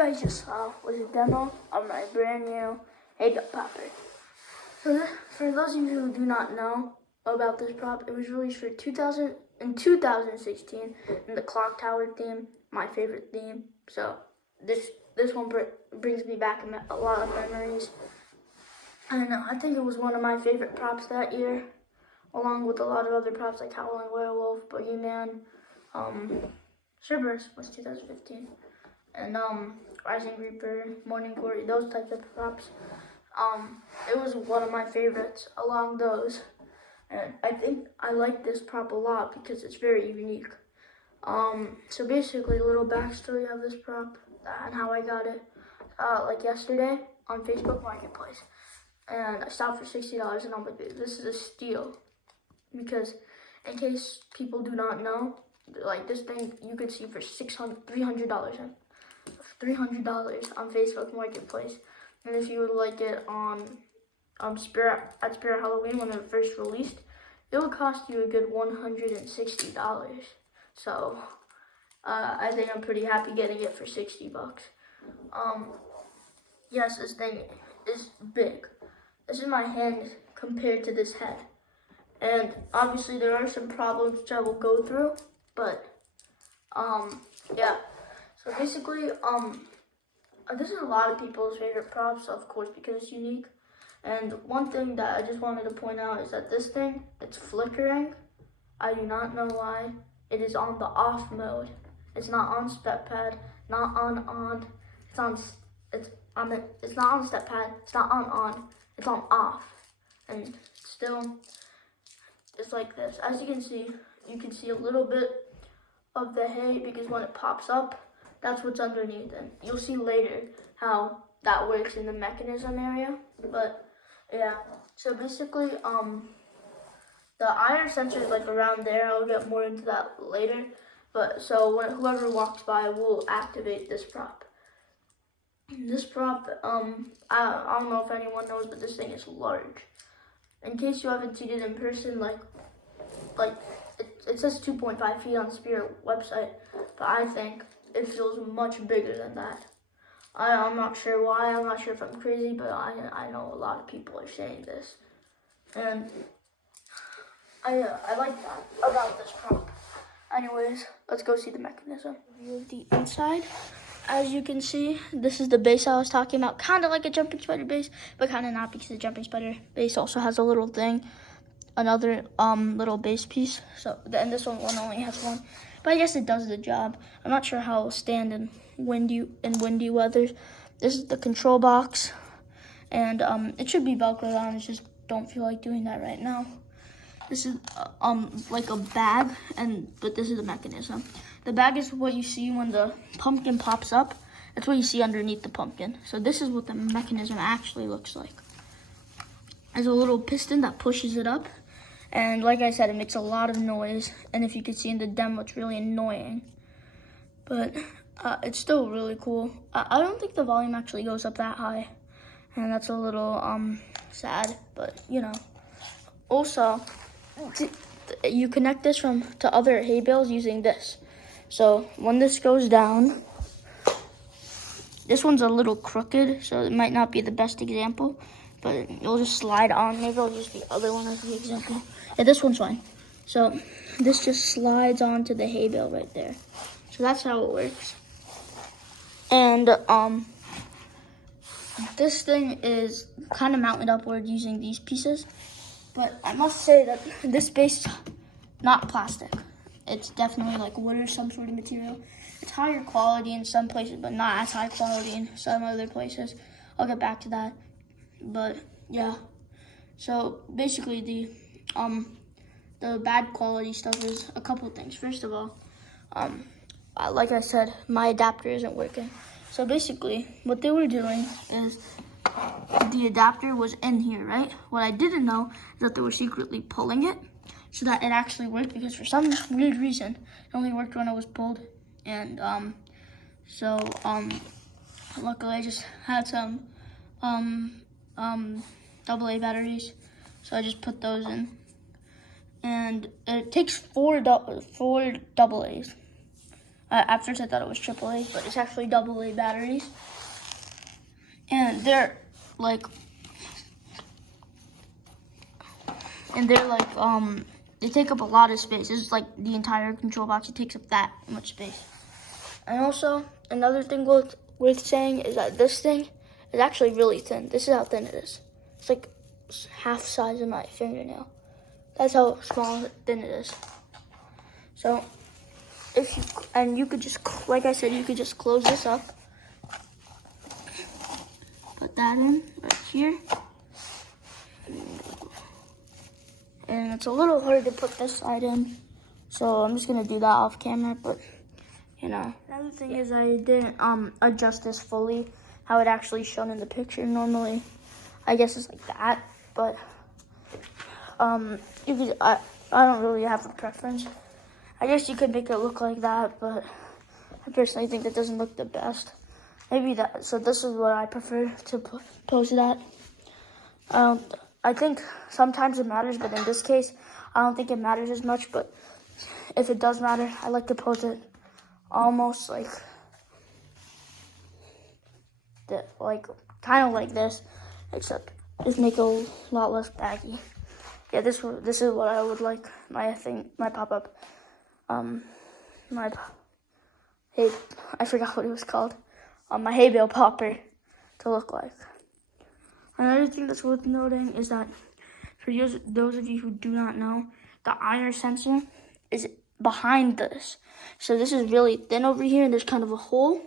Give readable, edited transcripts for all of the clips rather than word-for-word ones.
guys just saw was a demo of my brand new Hey Duck Popper. So for those of you who do not know about this prop, it was released for 2016 in the Clock Tower theme, my favorite theme. So this one brings me back a lot of memories. And I think it was one of my favorite props that year, along with a lot of other props like Howling Werewolf, Boogeyman, Shivers was 2015. And Rising Reaper, Morning Glory, those types of props. It was one of my favorites along those. And I think I like this prop a lot because it's very unique. So basically a little backstory of this prop and how I got it. Like yesterday on Facebook Marketplace. And I stopped for $60 and I'm like, this is a steal. Because in case people do not know, like this thing you could see for $300 on Facebook Marketplace. And if you would like it on Spirit Halloween when it first released, it would cost you a good $160. So I think I'm pretty happy getting it for $60. Yes, this thing is big. This is my hand compared to this head. And obviously there are some problems which I will go through, but yeah. So basically, this is a lot of people's favorite props, of course, because it's unique. And one thing that I just wanted to point out is that this thing, it's flickering. I do not know why. It is on the off mode. It's not on step pad, not on. It's not on step pad. It's not on. It's on off. And still, it's like this. As you can see a little bit of the hay because when it pops up, that's what's underneath. And you'll see later how that works in the mechanism area. But yeah, so basically, the IR sensor is like around there. I'll get more into that later. But so when whoever walks by will activate this prop. This prop, I don't know if anyone knows, but this thing is large. In case you haven't seen it in person, it says 2.5 feet on the Spirit website, but I think it feels much bigger than that. I'm not sure why. I'm not sure if I'm crazy, but I know a lot of people are saying this, and I like that about this prop. Anyways, let's go see the mechanism. View of the inside. As you can see, this is the base I was talking about. Kind of like a jumping spider base, but kind of not because the jumping spider base also has a little thing, another little base piece. So and this one only has one, but I guess it does the job. I'm not sure how it'll stand in windy weather. This is the control box, and it should be Velcroed on. I just don't feel like doing that right now. This is like a bag, but this is the mechanism. The bag is what you see when the pumpkin pops up. That's what you see underneath the pumpkin. So this is what the mechanism actually looks like. There's a little piston that pushes it up. And like I said, it makes a lot of noise. And if you could see in the demo, it's really annoying. But it's still really cool. I don't think the volume actually goes up that high. And that's a little sad, but you know. Also, you connect this to other hay bales using this. So when this goes down, this one's a little crooked, so it might not be the best example, but it'll just slide on. Maybe I'll use the other one as the example. Yeah, this one's fine. So this just slides onto the hay bale right there. So that's how it works. And this thing is kind of mounted upward using these pieces. But I must say that this base is not plastic. It's definitely like wood or some sort of material. It's higher quality in some places, but not as high quality in some other places. I'll get back to that. But yeah. So basically the bad quality stuff is a couple things. First of all, like I said, my adapter isn't working. So basically what they were doing is the adapter was in here, right? What I didn't know is that they were secretly pulling it so that it actually worked, because for some weird reason, it only worked when it was pulled. And luckily I just had some AA batteries, so I just put those in. And it takes four AA's. At first I thought it was AAA, but it's actually AA batteries. And they're like, they take up a lot of space. This is like the entire control box. It takes up that much space. And also, another thing worth saying is that this thing is actually really thin. This is how thin it is. It's like half size of my fingernail. That's how small and thin it is. So, you could just, like I said, you could just close this up. Put that in right here. And it's a little hard to put this side in. So I'm just gonna do that off camera, but you know. Another thing is I didn't adjust this fully, how it actually shown in the picture. Normally, I guess it's like that, but you could, I don't really have a preference. I guess you could make it look like that, but I personally think that doesn't look the best. Maybe that, so this is what I prefer to pose it at. I think sometimes it matters, but in this case, I don't think it matters as much, but if it does matter, I like to pose it almost like kind of like this, except just make it a lot less baggy. Yeah, this is what I would like my pop-up, hey, I forgot what it was called, my hay bale popper to look like. Another thing that's worth noting is that for those of you who do not know, the IR sensor is behind this. So this is really thin over here, and there's kind of a hole.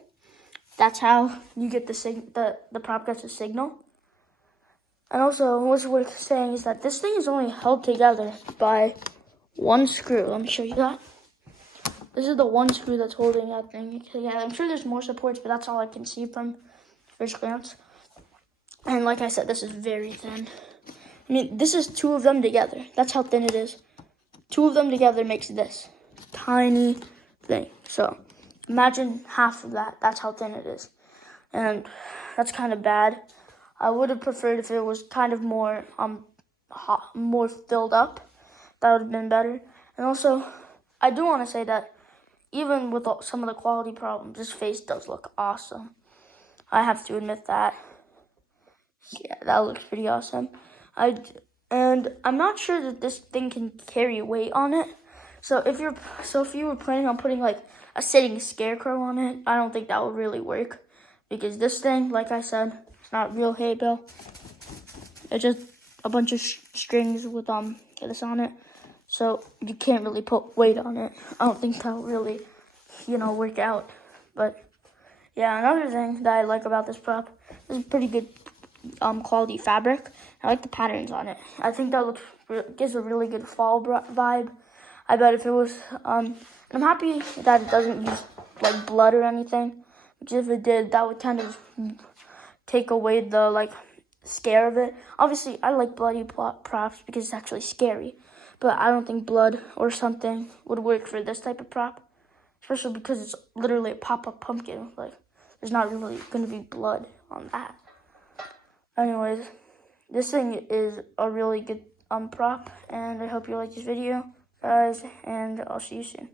That's how you get the prop gets a signal. And also, what's worth saying is that this thing is only held together by one screw. Let me show you that. This is the one screw that's holding that thing. Yeah, I'm sure there's more supports, but that's all I can see from first glance. And like I said, this is very thin. I mean, this is two of them together. That's how thin it is. Two of them together makes this tiny thing. So imagine half of that. That's how thin it is. And that's kind of bad. I would have preferred if it was kind of more more filled up. That would have been better. And also, I do want to say that even with some of the quality problems, this face does look awesome. I have to admit that. Yeah, that looks pretty awesome. And I'm not sure that this thing can carry weight on it. So if you were planning on putting like a sitting scarecrow on it, I don't think that would really work, because this thing, like I said, it's not real hay bale. It's just a bunch of strings with this on it. So you can't really put weight on it. I don't think that will really, work out. But yeah, another thing that I like about this prop is pretty good quality fabric. I like the patterns on it. I think that gives a really good fall vibe. I bet if it was, and I'm happy that it doesn't use like blood or anything, because if it did, that would kind of take away the scare of it. Obviously, I like bloody props because it's actually scary, but I don't think blood or something would work for this type of prop, especially because it's literally a pop-up pumpkin. Like, there's not really going to be blood on that. Anyways, this thing is a really good prop, and I hope you like this video, guys, and I'll see you soon.